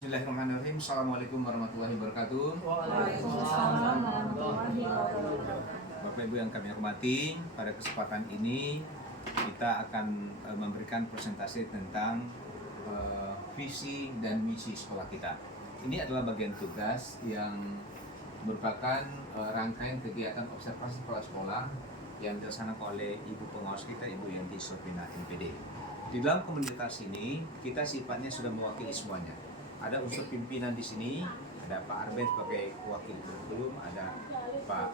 Bismillahirrahmanirrahim. Assalamualaikum warahmatullahi wabarakatuh. Waalaikumsalam warahmatullahi wabarakatuh. Bapak Ibu yang kami hormati, pada kesempatan ini kita akan memberikan presentasi tentang visi dan misi sekolah kita. Ini adalah bagian tugas yang merupakan rangkaian kegiatan observasi kepala sekolah yang dilaksanakan oleh Ibu Pengawas kita, Ibu Yanti Sofina MPD. Di dalam komunitas ini kita sifatnya sudah mewakili semuanya. Ada unsur pimpinan di sini, ada Pak Arben sebagai wakil kurikulum, ada Pak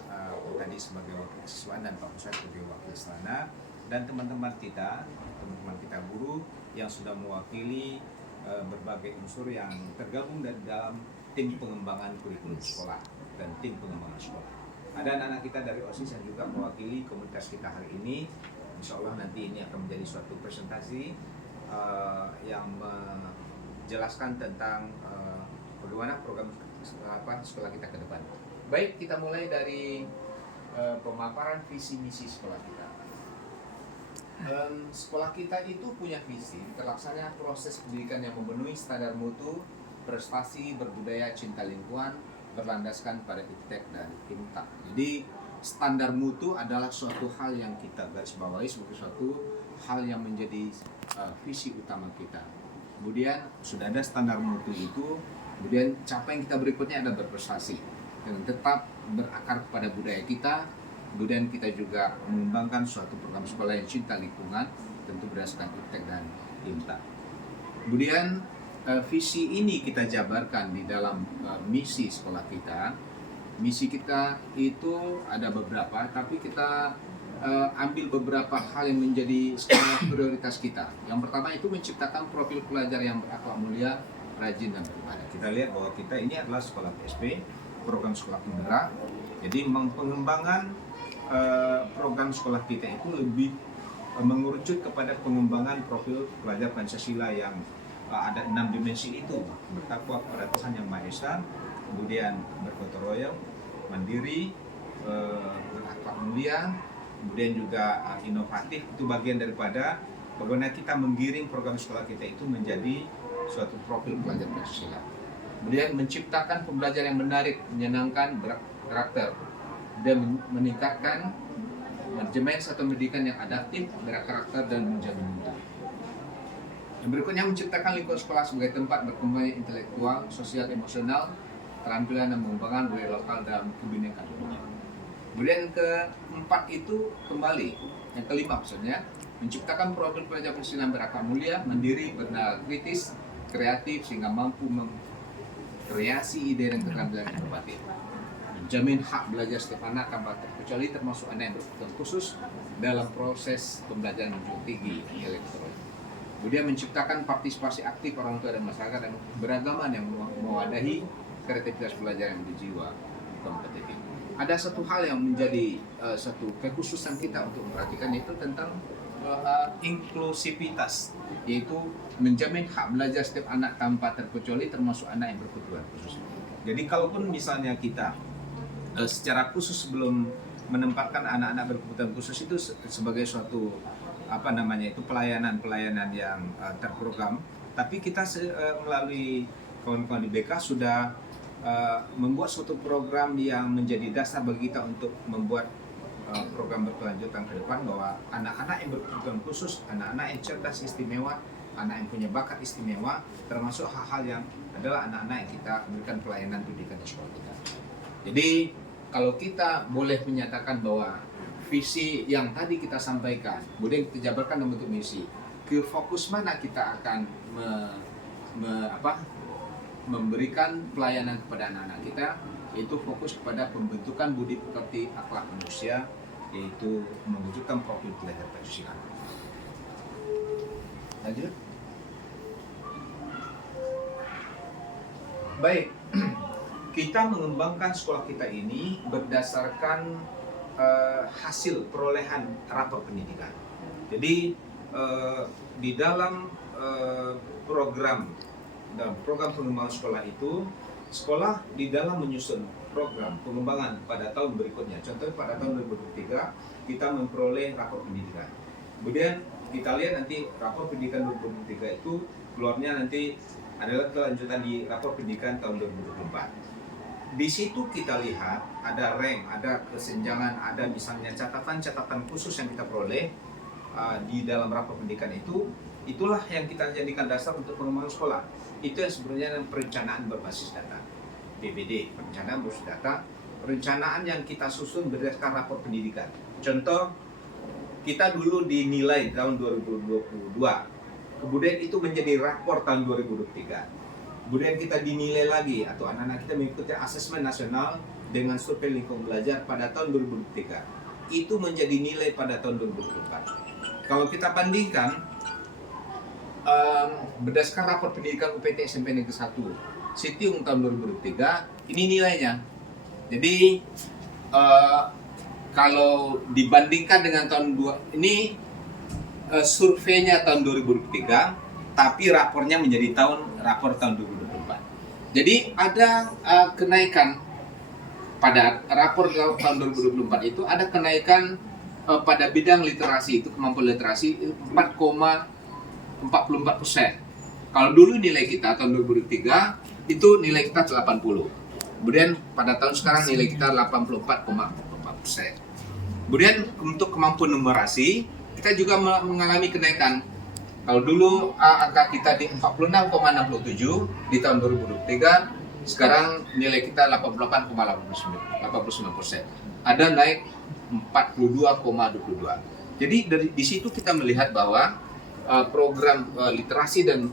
Tadi sebagai wakil kesiswaan dan Pak Pusat sebagai wakil selana, dan teman-teman kita guru yang sudah mewakili berbagai unsur yang tergabung dalam tim pengembangan kurikulum sekolah dan tim pengembangan sekolah. Ada anak-anak kita dari OSIS yang juga mewakili komunitas kita hari ini. Insya Allah nanti ini akan menjadi suatu presentasi yang jelaskan tentang bagaimana program sekolah kita ke depan. Baik, kita mulai dari pemaparan visi misi sekolah kita. Sekolah kita itu punya visi terlaksana proses pendidikan yang memenuhi standar mutu, prestasi, berbudaya, cinta lingkungan, berlandaskan pada iptek dan imtak. Jadi standar mutu adalah suatu hal yang kita garis bawahi sebagai suatu hal yang menjadi visi utama kita. Kemudian sudah ada standar mutu itu, kemudian capaian kita berikutnya adalah berprestasi dan tetap berakar kepada budaya kita. Kemudian kita juga mengembangkan suatu program sekolah yang cinta lingkungan, tentu berdasarkan iptek dan imtak. Kemudian visi ini kita jabarkan di dalam misi sekolah kita. Misi kita itu ada beberapa, tapi kita ambil beberapa hal yang menjadi skala prioritas kita. Yang pertama itu menciptakan profil pelajar yang berakhlak mulia, rajin dan beribadah. Kita lihat bahwa kita ini adalah sekolah PSP, program sekolah penggerak. Jadi pengembangan program sekolah kita itu lebih mengerucut kepada pengembangan profil pelajar Pancasila yang ada 6 dimensi itu: bertakwa kepada Tuhan Yang Maha Esa, kemudian bergotong royong, mandiri, berakhlak mulia, kemudian juga inovatif. Itu bagian daripada bagaimana kita menggiring program sekolah kita itu menjadi suatu profil pelajar Pancasila. Kemudian menciptakan pembelajaran yang menarik, menyenangkan, berkarakter, dan meningkatkan manajemen satu pendidikan yang adaptif, berkarakter, dan menjamin mutu. Yang berikutnya menciptakan lingkungan sekolah sebagai tempat berkembangnya intelektual, sosial, emosional, keterampilan dan mengembangkan budaya lokal dalam kebinekaan dunia. Kemudian yang keempat itu kembali, yang kelima maksudnya, menciptakan profil pelajar Pancasila yang berakhlak mulia, mandiri, bernalar kritis, kreatif sehingga mampu mengkreasi ide dan keterampilan inovatif. Menjamin hak belajar setiap anak tanpa terkecuali termasuk anak yang berkebutuhan khusus dalam proses pembelajaran menjunjung tinggi intelektual. Kemudian menciptakan partisipasi aktif orang tua dan masyarakat dan beragaman yang mewadahi kreativitas belajar yang berjiwa kompetitif. Ada satu hal yang menjadi satu kekhususan kita untuk memperhatikan, yaitu tentang inklusivitas, yaitu menjamin hak belajar setiap anak tanpa terkecuali termasuk anak yang berkebutuhan khusus. Jadi kalaupun misalnya kita secara khusus sebelum menempatkan anak-anak berkebutuhan khusus itu sebagai suatu itu pelayanan yang terprogram, tapi kita melalui kawan-kawan di BK sudah membuat suatu program yang menjadi dasar bagi kita untuk membuat program berkelanjutan ke depan, bahwa anak-anak yang berkebutuhan khusus, anak-anak yang cerdas istimewa, anak yang punya bakat istimewa, termasuk hal-hal yang adalah anak-anak yang kita berikan pelayanan pendidikan di sekolah kita. Jadi kalau kita boleh menyatakan bahwa visi yang tadi kita sampaikan, kemudian kita jabarkan dalam bentuk misi, ke fokus mana kita akan memberikan pelayanan kepada anak-anak kita, yaitu fokus kepada pembentukan budi pekerti akhlak manusia, yaitu mewujudkan profil pelajar Pancasila. Lanjut. Baik, kita mengembangkan sekolah kita ini berdasarkan hasil perolehan rapor pendidikan. Jadi di dalam program pengembangan sekolah itu, sekolah di dalam menyusun program pengembangan pada tahun berikutnya. Contohnya pada tahun 2023 kita memperoleh rapor pendidikan. Kemudian kita lihat nanti rapor pendidikan 2023 itu keluarnya nanti adalah kelanjutan di rapor pendidikan tahun 2024. Di situ kita lihat ada rank, ada kesenjangan, ada misalnya catatan-catatan khusus yang kita peroleh di dalam rapor pendidikan itu. Itulah yang kita jadikan dasar untuk pengembangan sekolah. Itu yang sebenarnya perencanaan berbasis data, PBD, perencanaan berbasis data, perencanaan yang kita susun berdasarkan rapor pendidikan. Contoh, kita dulu dinilai tahun 2022, kemudian itu menjadi rapor tahun 2023. Kemudian kita dinilai lagi, atau anak-anak kita mengikuti asesmen nasional dengan survei lingkungan belajar pada tahun 2023. Itu menjadi nilai pada tahun 2024. Kalau kita bandingkan, berdasarkan rapor pendidikan UPT SMP Negeri 1 Sitiung tahun 2023, ini nilainya. Jadi kalau dibandingkan dengan tahun ini surveinya tahun 2023, tapi rapornya menjadi rapor tahun 2024. Jadi ada kenaikan pada rapor tahun 2024 itu, ada kenaikan pada bidang literasi, itu kemampuan literasi 4,44%. Kalau dulu nilai kita tahun 2003 itu nilai kita 80. Kemudian pada tahun sekarang nilai kita 84,4%. Kemudian untuk kemampuan numerasi kita juga mengalami kenaikan. Kalau dulu angka kita di 46,67 di tahun 2023, sekarang nilai kita 88,89%. Ada naik 42,22. Jadi di situ kita melihat bahwa program literasi dan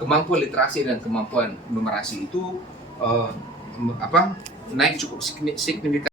kemampuan literasi dan kemampuan numerasi itu naik cukup signifikan.